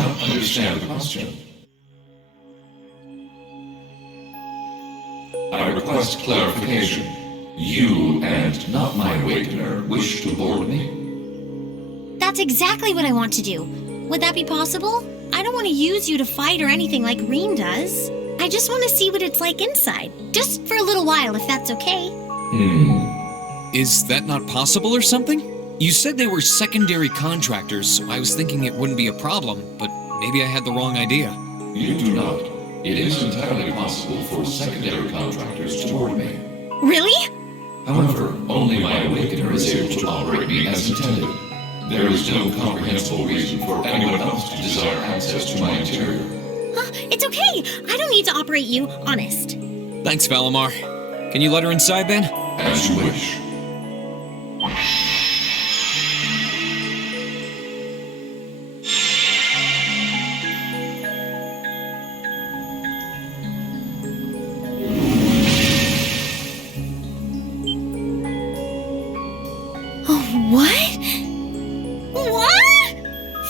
not understand the question. I request clarification. You, and not my awakener, wish to board me? That's exactly what I want to do. Would that be possible? I don't want to use you to fight or anything like Rean does. I just want to see what it's like inside. Just for a little while, if that's okay. Is that not possible or something? You said they were secondary contractors, so I was thinking it wouldn't be a problem, but maybe I had the wrong idea. You do not. It is entirely possible for secondary contractors to board me. Really? However, only my awakener is able to operate me as intended. There is no comprehensible reason for anyone else to desire access to my interior. Huh? It's okay. I don't need to operate you, honest. Thanks, Valimar. Can you let her inside then? As you wish.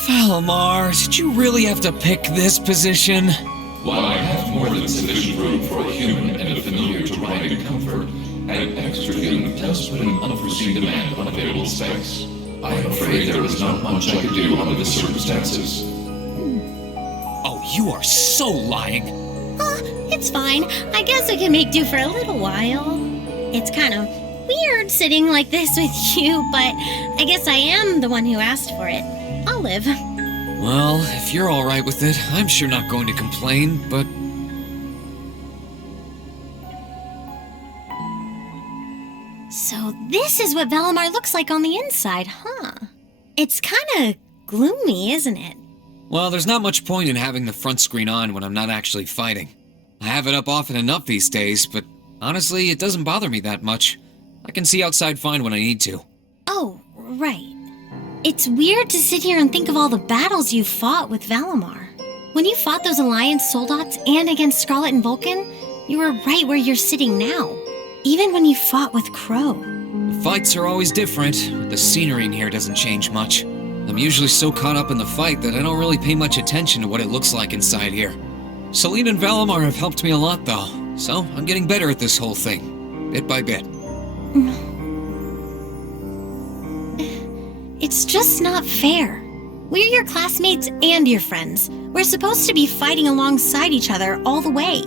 Valimar, did you really have to pick this position? While I have more than sufficient room for a human and a familiar to ride in comfort, an extra human does put an unforeseen demand on available space. I am afraid there is not much I could do under the circumstances. Oh, you are so lying. It's fine. I guess I can make do for a little while. It's kind of weird sitting like this with you, but I guess I am the one who asked for it. I'll live. Well, if you're all right with it, I'm sure not going to complain, but... So this is what Valimar looks like on the inside, huh? It's kind of gloomy, isn't it? Well, there's not much point in having the front screen on when I'm not actually fighting. I have it up often enough these days, but honestly, it doesn't bother me that much. I can see outside fine when I need to. Oh, right. It's weird to sit here and think of all the battles you've fought with Valimar. When you fought those Alliance soldats and against Scarlet and Vulcan, you were right where you're sitting now. Even when you fought with Crow. The fights are always different, but the scenery in here doesn't change much. I'm usually so caught up in the fight that I don't really pay much attention to what it looks like inside here. Selene and Valimar have helped me a lot, though, so I'm getting better at this whole thing, bit by bit. It's just not fair. We're your classmates and your friends. We're supposed to be fighting alongside each other all the way.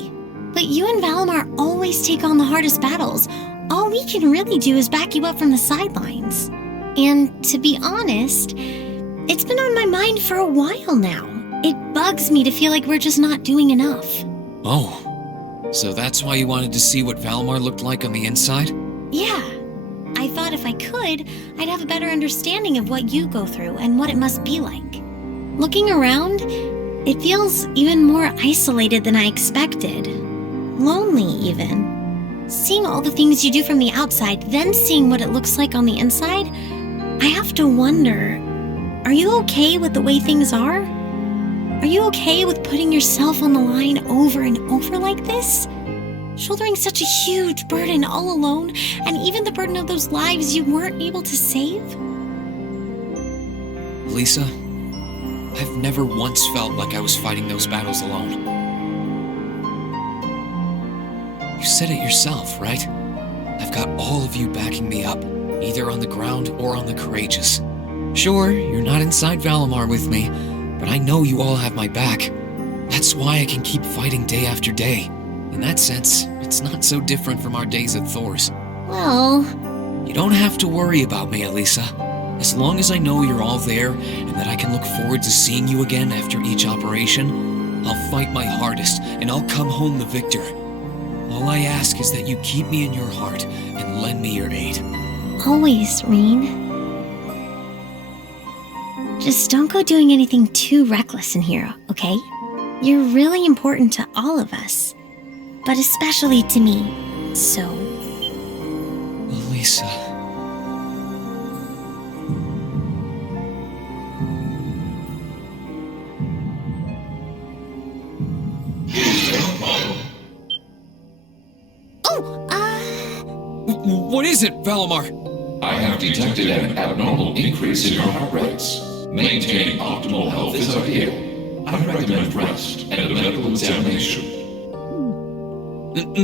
But you and Valimar always take on the hardest battles. All we can really do is back you up from the sidelines. And to be honest, it's been on my mind for a while now. It bugs me to feel like we're just not doing enough. Oh, so that's why you wanted to see what Valimar looked like on the inside? Yeah. I thought if I could, I'd have a better understanding of what you go through and what it must be like. Looking around, it feels even more isolated than I expected. Lonely, even. Seeing all the things you do from the outside, then seeing what it looks like on the inside, I have to wonder, are you okay with the way things are? Are you okay with putting yourself on the line over and over like this? Shouldering such a huge burden all alone, and even the burden of those lives you weren't able to save? Lisa, I've never once felt like I was fighting those battles alone. You said it yourself, right? I've got all of you backing me up, either on the ground or on the Courageous. Sure, you're not inside Valimar with me, but I know you all have my back. That's why I can keep fighting day after day. In that sense, it's not so different from our days at Thor's. Well... You don't have to worry about me, Elisa. As long as I know you're all there and that I can look forward to seeing you again after each operation, I'll fight my hardest and I'll come home the victor. All I ask is that you keep me in your heart and lend me your aid. Always, Rean. Just don't go doing anything too reckless in here, okay? You're really important to all of us. But especially to me, so... Elisa... What is it, Valimar? I have detected an abnormal increase in your heart rates. Maintaining optimal health is ideal. I recommend rest and a medical examination.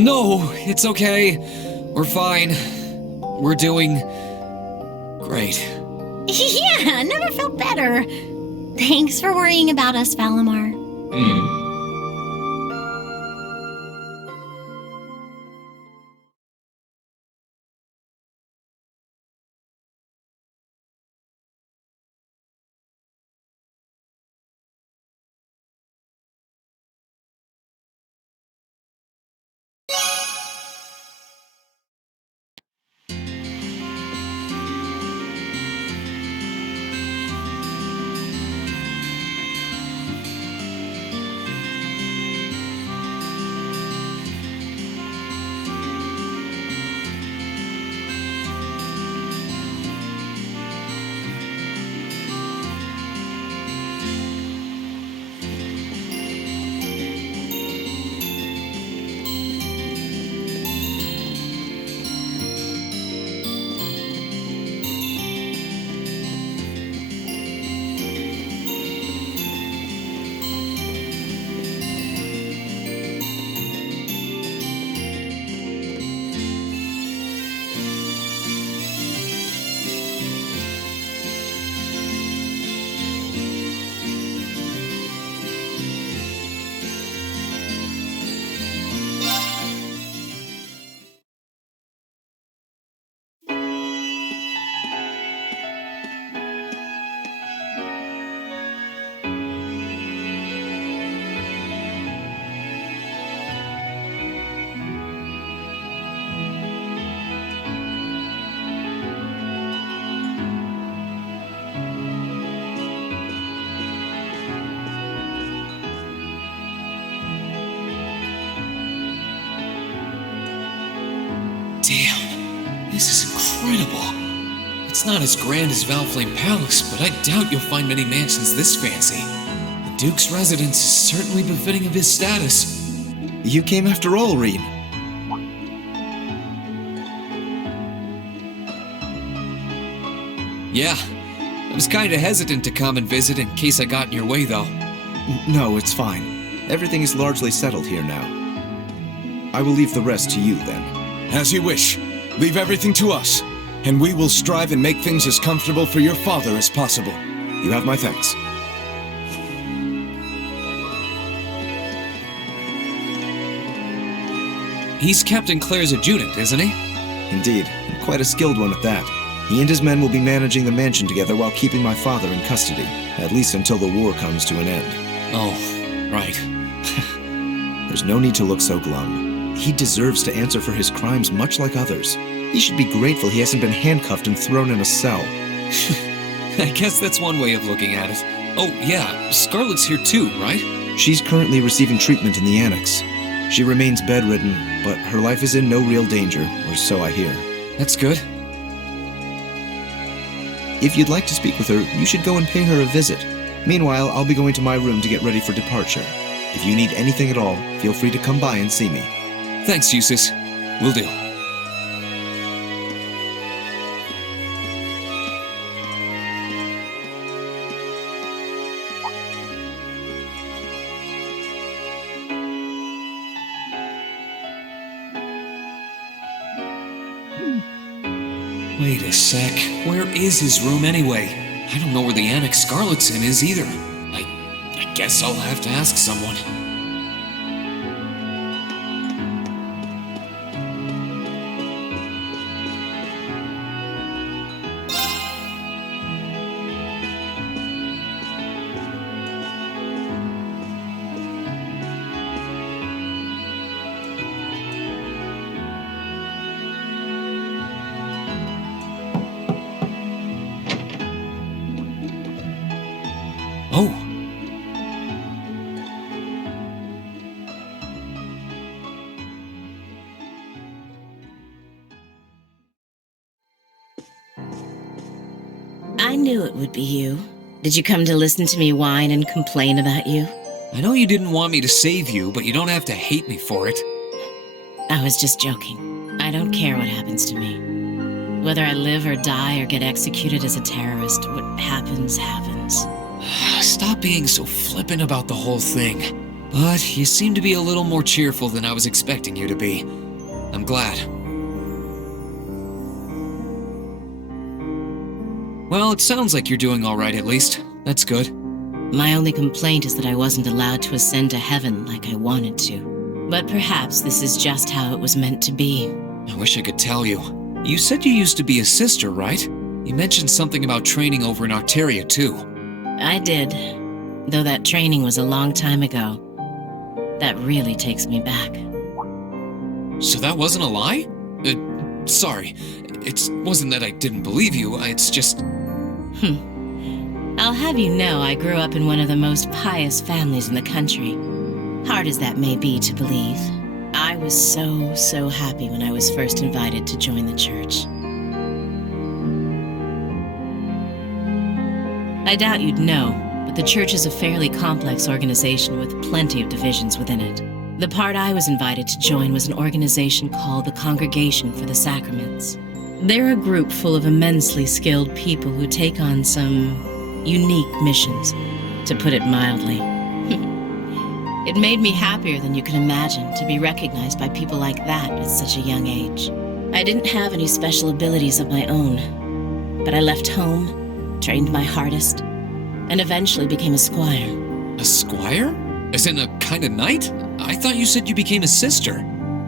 No, it's okay. We're fine. We're doing great. Yeah, never felt better. Thanks for worrying about us, Valimar. Damn, this is incredible. It's not as grand as Valflame Palace, but I doubt you'll find many mansions this fancy. The Duke's residence is certainly befitting of his status. You came after all, Rean. Yeah, I was kinda hesitant to come and visit in case I got in your way, though. No, it's fine. Everything is largely settled here now. I will leave the rest to you, then. As you wish. Leave everything to us, and we will strive and make things as comfortable for your father as possible. You have my thanks. He's Captain Claire's adjutant, isn't he? Indeed, and quite a skilled one at that. He and his men will be managing the mansion together while keeping my father in custody, at least until the war comes to an end. Oh, right. There's no need to look so glum. He deserves to answer for his crimes much like others. He should be grateful he hasn't been handcuffed and thrown in a cell. I guess that's one way of looking at it. Oh, yeah, Scarlet's here too, right? She's currently receiving treatment in the Annex. She remains bedridden, but her life is in no real danger, or so I hear. That's good. If you'd like to speak with her, you should go and pay her a visit. Meanwhile, I'll be going to my room to get ready for departure. If you need anything at all, feel free to come by and see me. Thanks, Eustace. Will do. Wait a sec. Where is his room anyway? I don't know where the Annex Scarlet's in is either. I guess I'll have to ask someone. Oh. I knew it would be you. Did you come to listen to me whine and complain about you? I know you didn't want me to save you, but you don't have to hate me for it. I was just joking. I don't care what happens to me. Whether I live or die or get executed as a terrorist, what happens, happens. Stop being so flippant about the whole thing. But you seem to be a little more cheerful than I was expecting you to be. I'm glad. Well, it sounds like you're doing all right at least. That's good. My only complaint is that I wasn't allowed to ascend to heaven like I wanted to. But perhaps this is just how it was meant to be. I wish I could tell you. You said you used to be a sister, right? You mentioned something about training over in Arteria, too. I did, though that training was a long time ago. That really takes me back. So that wasn't a lie? Sorry. It wasn't that I didn't believe you, it's just... I'll have you know I grew up in one of the most pious families in the country. Hard as that may be to believe, I was so happy when I was first invited to join the church. I doubt you'd know, but the church is a fairly complex organization with plenty of divisions within it. The part I was invited to join was an organization called the Congregation for the Sacraments. They're a group full of immensely skilled people who take on some unique missions, to put it mildly. It made me happier than you can imagine to be recognized by people like that at such a young age. I didn't have any special abilities of my own, but I left home, trained my hardest, and eventually became a squire. A squire? As in a kind of knight? I thought you said you became a sister.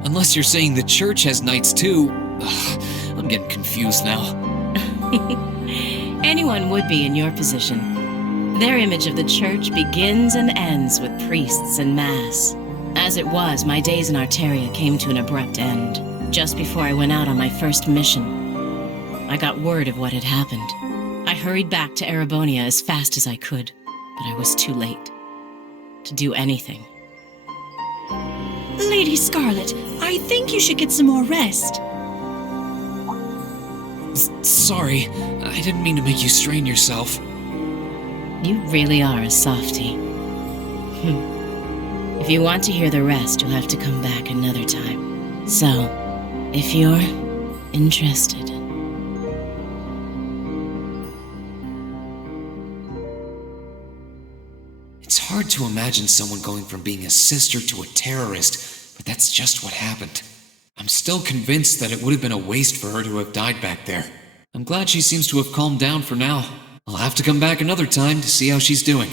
Unless you're saying the church has knights too. Ugh, I'm getting confused now. Anyone would be in your position. Their image of the church begins and ends with priests and mass. As it was, my days in Arteria came to an abrupt end, just before I went out on my first mission. I got word of what had happened. I hurried back to Erebonia as fast as I could, but I was too late to do anything. Lady Scarlet, I think you should get some more rest. Sorry, I didn't mean to make you strain yourself. You really are a softie. If you want to hear the rest, you'll have to come back another time. So, if you're interested. It's hard to imagine someone going from being a sister to a terrorist, but that's just what happened. I'm still convinced that it would have been a waste for her to have died back there. I'm glad she seems to have calmed down for now. I'll have to come back another time to see how she's doing.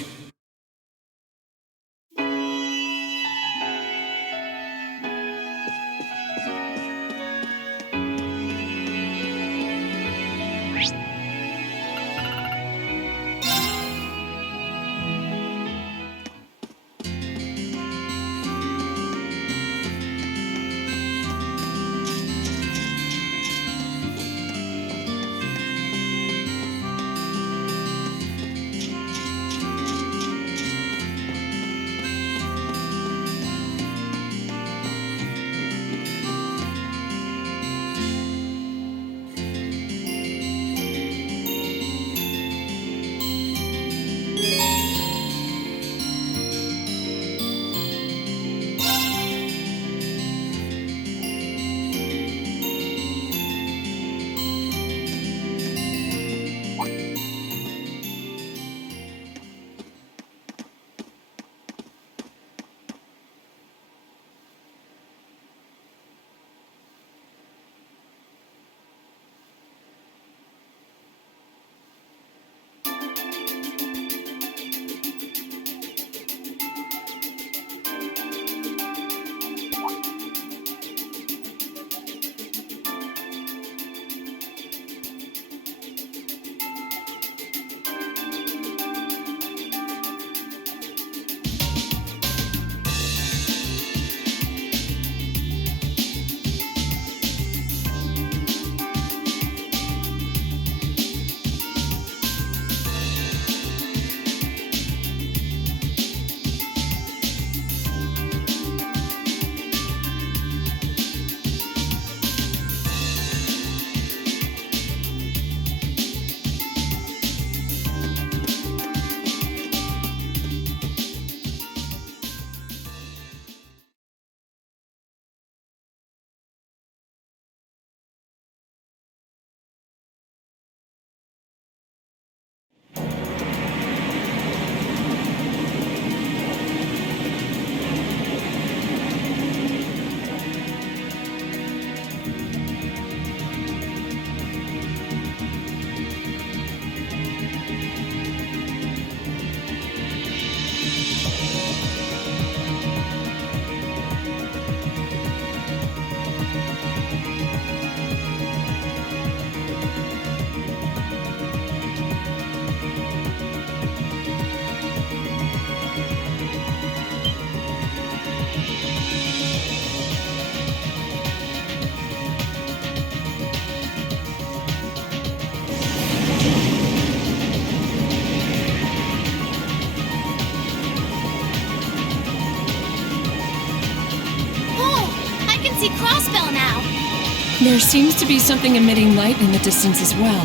There seems to be something emitting light in the distance as well.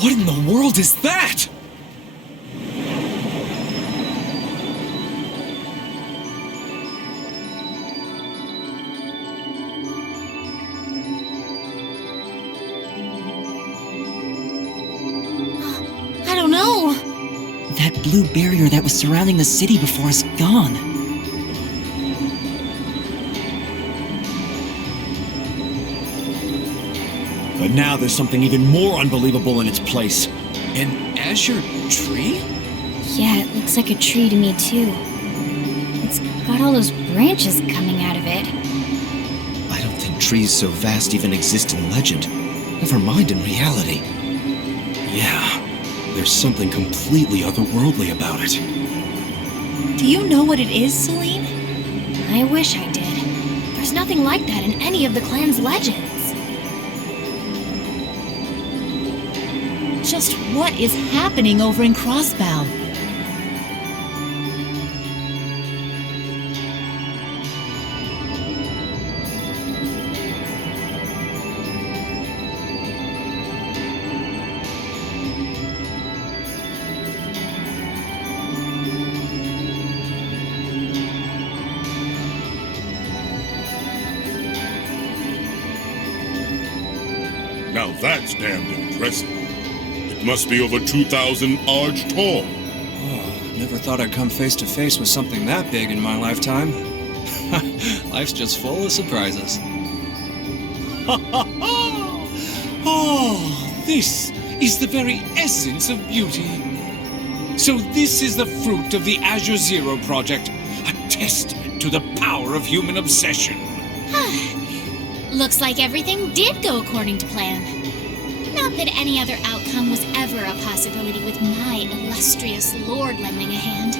What in the world is that? I don't know. That blue barrier that was surrounding the city before is gone. But now there's something even more unbelievable in its place. An azure tree? Yeah, it looks like a tree to me too. It's got all those branches coming out of it. I don't think trees so vast even exist in legend. Never mind in reality. Yeah, there's something completely otherworldly about it. Do you know what it is, Celine? I wish I did. There's nothing like that in any of the clan's legends. Just what is happening over in Crossbow? Now that's damned impressive. It must be over 2,000 arch tall. Oh, never thought I'd come face to face with something that big in my lifetime. Life's just full of surprises. Oh, this is the very essence of beauty. So this is the fruit of the Azure Zero project, a testament to the power of human obsession. Looks like everything did go according to plan. Not that any other outcome was ever a possibility with my illustrious lord lending a hand.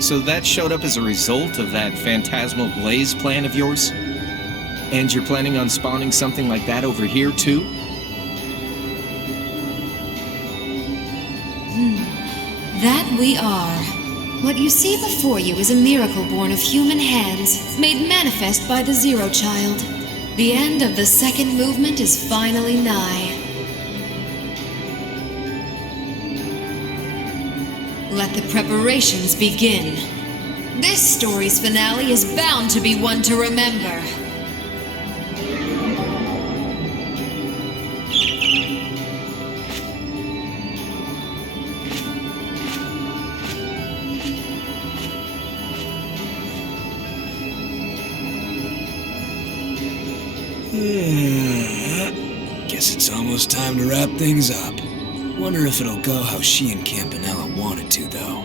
So that showed up as a result of that phantasmal blaze plan of yours? And you're planning on spawning something like that over here too? That we are. What you see before you is a miracle born of human hands, made manifest by the Zero Child. The end of the second movement is finally nigh. Let the preparations begin. This story's finale is bound to be one to remember. Guess it's almost time to wrap things up. Wonder if it'll go how she and Campanella wanted to, though.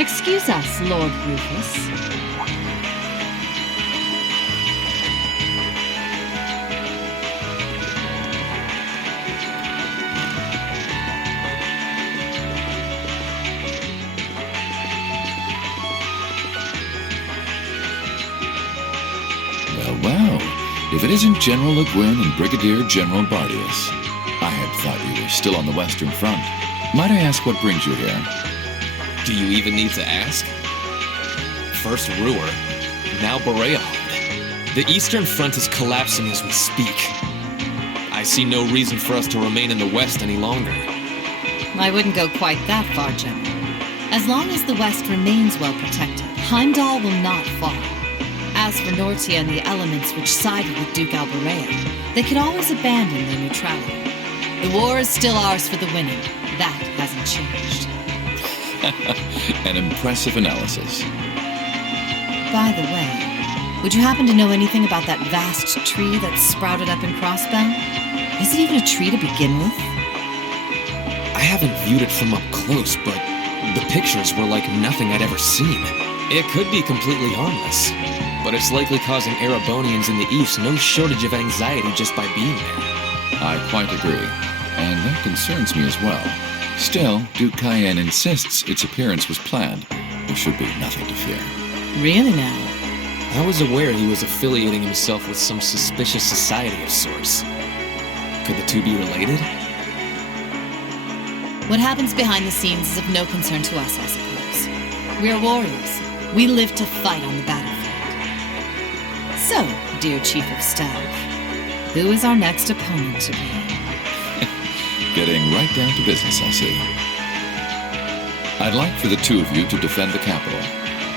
Excuse us, Lord Rufus. Well, if it isn't General Le Guin and Brigadier General Bardius. I had thought you were still on the Western Front. Might I ask what brings you here? Do you even need to ask? First Ruhr, now Boreal. The Eastern Front is collapsing as we speak. I see no reason for us to remain in the West any longer. I wouldn't go quite that far, General. As long as the West remains well protected, Heimdall will not fall. As for Nortia and the elements which sided with Duke Alborea, they could always abandon their neutrality. The war is still ours for the winning. That hasn't changed. An impressive analysis. By the way, would you happen to know anything about that vast tree that sprouted up in Crossbow? Is it even a tree to begin with? I haven't viewed it from up close, but the pictures were like nothing I'd ever seen. It could be completely harmless, but it's likely causing Erebonians in the East no shortage of anxiety just by being there. I quite agree, and that concerns me as well. Still, Duke Cayenne insists its appearance was planned. There should be nothing to fear. Really now? I was aware he was affiliating himself with some suspicious society of sorts. Could the two be related? What happens behind the scenes is of no concern to us, I suppose. We're warriors. We live to fight on the battlefield. So, dear Chief of Staff, who is our next opponent to be? Getting right down to business, I see. I'd like for the two of you to defend the capital.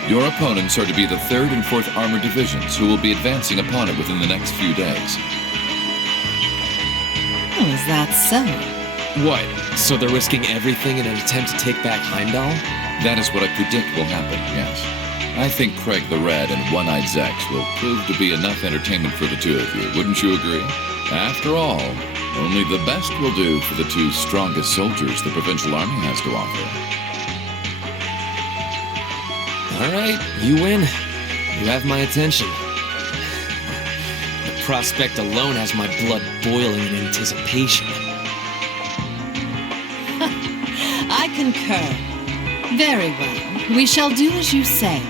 Your opponents are to be the 3rd and 4th Armored Divisions, who will be advancing upon it within the next few days. Oh, is that so? What? So they're risking everything in an attempt to take back Heimdall? That is what I predict will happen, yes. I think Craig the Red and One-Eyed Zex will prove to be enough entertainment for the two of you, wouldn't you agree? After all, only the best will do for the two strongest soldiers the Provincial Army has to offer. All right, you win. You have my attention. The prospect alone has my blood boiling in anticipation. I concur. Very well. We shall do as you say.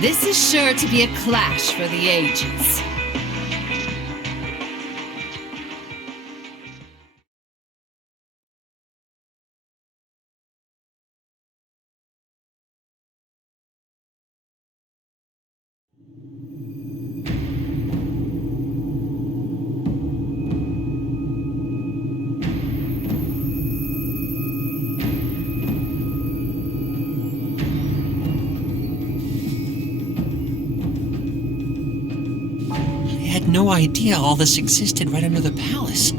This is sure to be a clash for the ages. No idea all this existed right under the palace.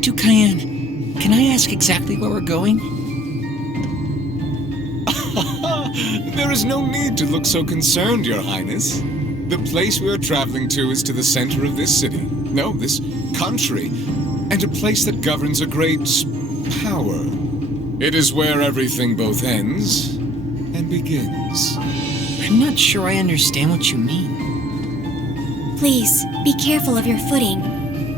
Duke Cayenne, can I ask exactly where we're going? There is no need to look so concerned, Your Highness. The place we are traveling to is to the center of this city. No, this country. And a place that governs a great power. It is where everything both ends and begins. I'm not sure I understand what you mean. Please, be careful of your footing.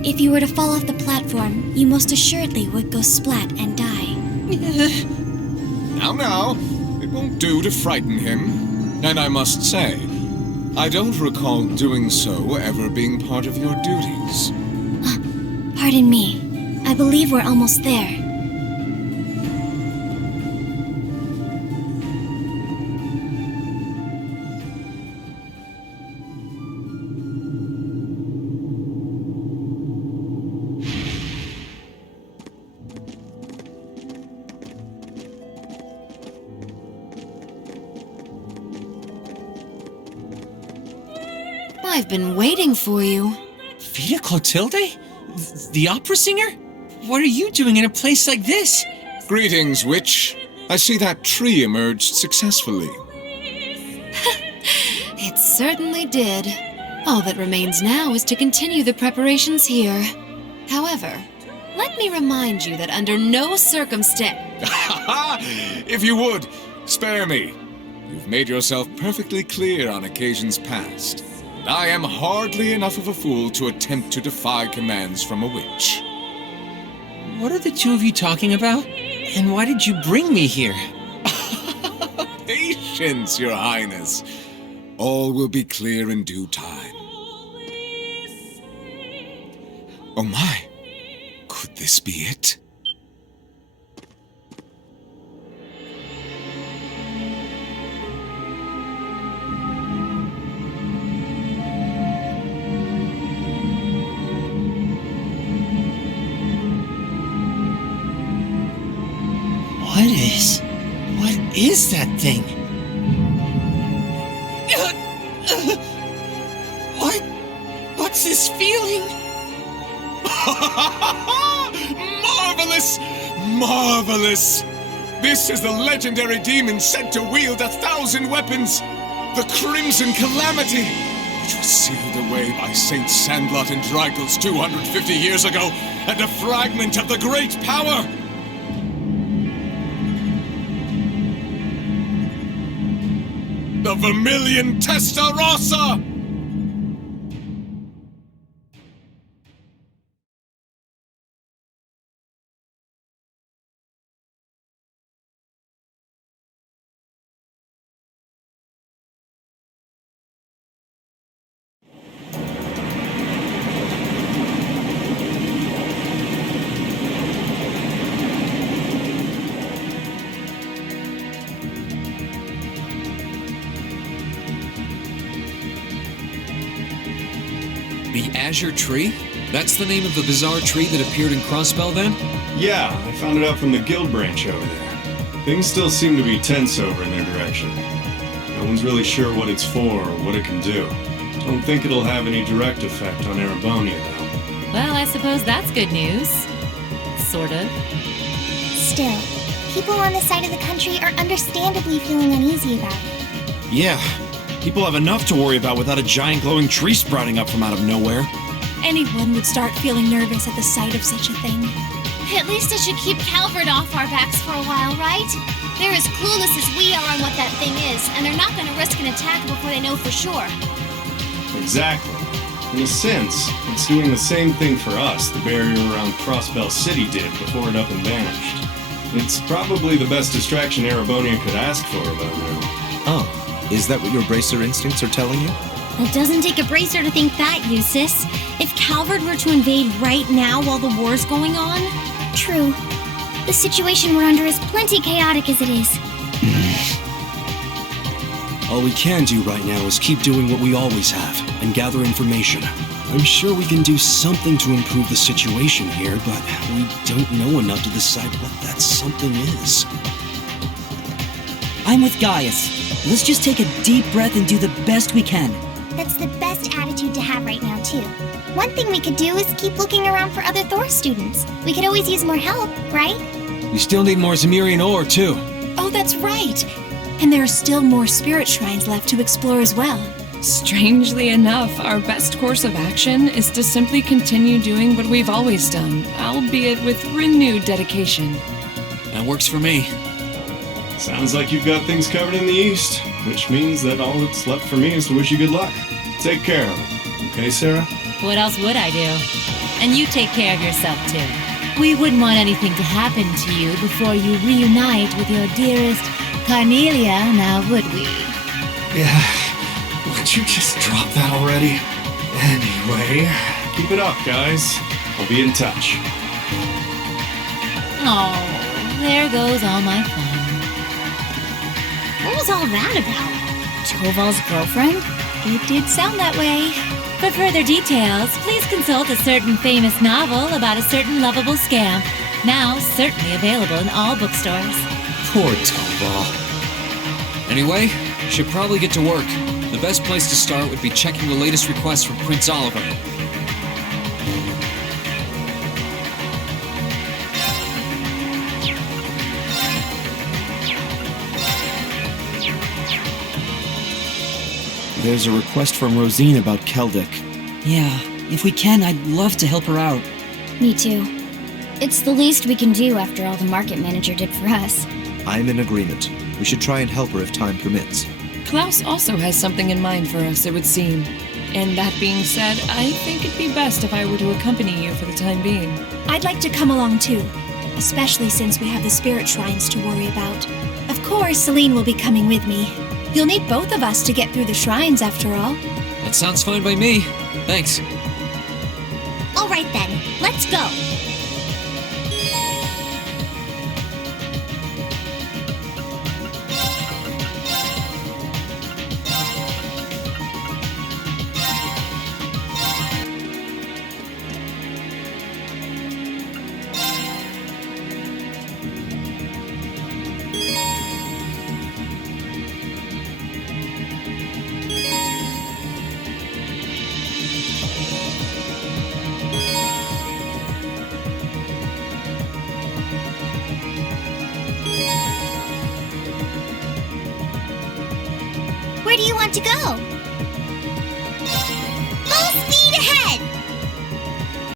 If you were to fall off the platform, you most assuredly would go splat and die. Now, it won't do to frighten him. And I must say, I don't recall doing so ever being part of your duties. Pardon me. I believe we're almost there. I've been waiting for you. Vita Clotilde? The opera singer? What are you doing in a place like this? Greetings, witch. I see that tree emerged successfully. It certainly did. All that remains now is to continue the preparations here. However, let me remind you that under no circumstance... If you would, spare me. You've made yourself perfectly clear on occasions past. And I am hardly enough of a fool to attempt to defy commands from a witch. What are the two of you talking about? And why did you bring me here? Patience, Your Highness. All will be clear in due time. Oh my, could this be it? What is that thing? What's this feeling? Marvelous! Marvelous! This is the legendary demon sent to wield 1,000 weapons! The Crimson Calamity! which was sealed away by Saint Sandlot and Drygles 250 years ago, and a fragment of the great power! The Vermilion Testarossa! The Azure Tree? That's the name of the bizarre tree that appeared in Crossbell then? Yeah, I found it out from the guild branch over there. Things still seem to be tense over in their direction. No one's really sure what it's for or what it can do. Don't think it'll have any direct effect on Erebonia, though. Well, I suppose that's good news. Sort of. Still, people on this side of the country are understandably feeling uneasy about it. Yeah, people have enough to worry about without a giant glowing tree sprouting up from out of nowhere. Anyone would start feeling nervous at the sight of such a thing. At least it should keep Calvert off our backs for a while, right? They're as clueless as we are on what that thing is, and they're not going to risk an attack before they know for sure. Exactly. In a sense, it's doing the same thing for us the barrier around Crossbell City did before it up and vanished. It's probably the best distraction Erebonia could ask for about now. Oh, is that what your bracer instincts are telling you? It doesn't take a bracer to think that, Eustace. If Calvert were to invade right now while the war's going on... True. The situation we're under is plenty chaotic as it is. All we can do right now is keep doing what we always have, and gather information. I'm sure we can do something to improve the situation here, but we don't know enough to decide what that something is. I'm with Gaius. Let's just take a deep breath and do the best we can. That's the best attitude to have right now, too. One thing we could do is keep looking around for other Thor students. We could always use more help, right? We still need more Zemirian ore, too. Oh, that's right. And there are still more spirit shrines left to explore as well. Strangely enough, our best course of action is to simply continue doing what we've always done, albeit with renewed dedication. That works for me. Sounds like you've got things covered in the east, which means that all that's left for me is to wish you good luck. Take care of it. Okay, Sarah? What else would I do? And you take care of yourself, too. We wouldn't want anything to happen to you before you reunite with your dearest Carnelia, now would we? Yeah, would you just drop that already? Anyway, keep it up, guys. I'll be in touch. Oh, there goes all my fun. What was all that about? Toval's girlfriend? It did sound that way. For further details, please consult a certain famous novel about a certain lovable scamp, now certainly available in all bookstores. Poor Toval. Anyway, should probably get to work. The best place to start would be checking the latest requests from Prince Oliver. There's a request from Rosine about Keldic. Yeah, if we can, I'd love to help her out. Me too. It's the least we can do after all the market manager did for us. I'm in agreement. We should try and help her if time permits. Klaus also has something in mind for us, it would seem. And that being said, I think it'd be best if I were to accompany you for the time being. I'd like to come along too, especially since we have the spirit shrines to worry about. Of course, Celine will be coming with me. You'll need both of us to get through the shrines, after all. That sounds fine by me. Thanks. All right then, let's go. Where do you want to go?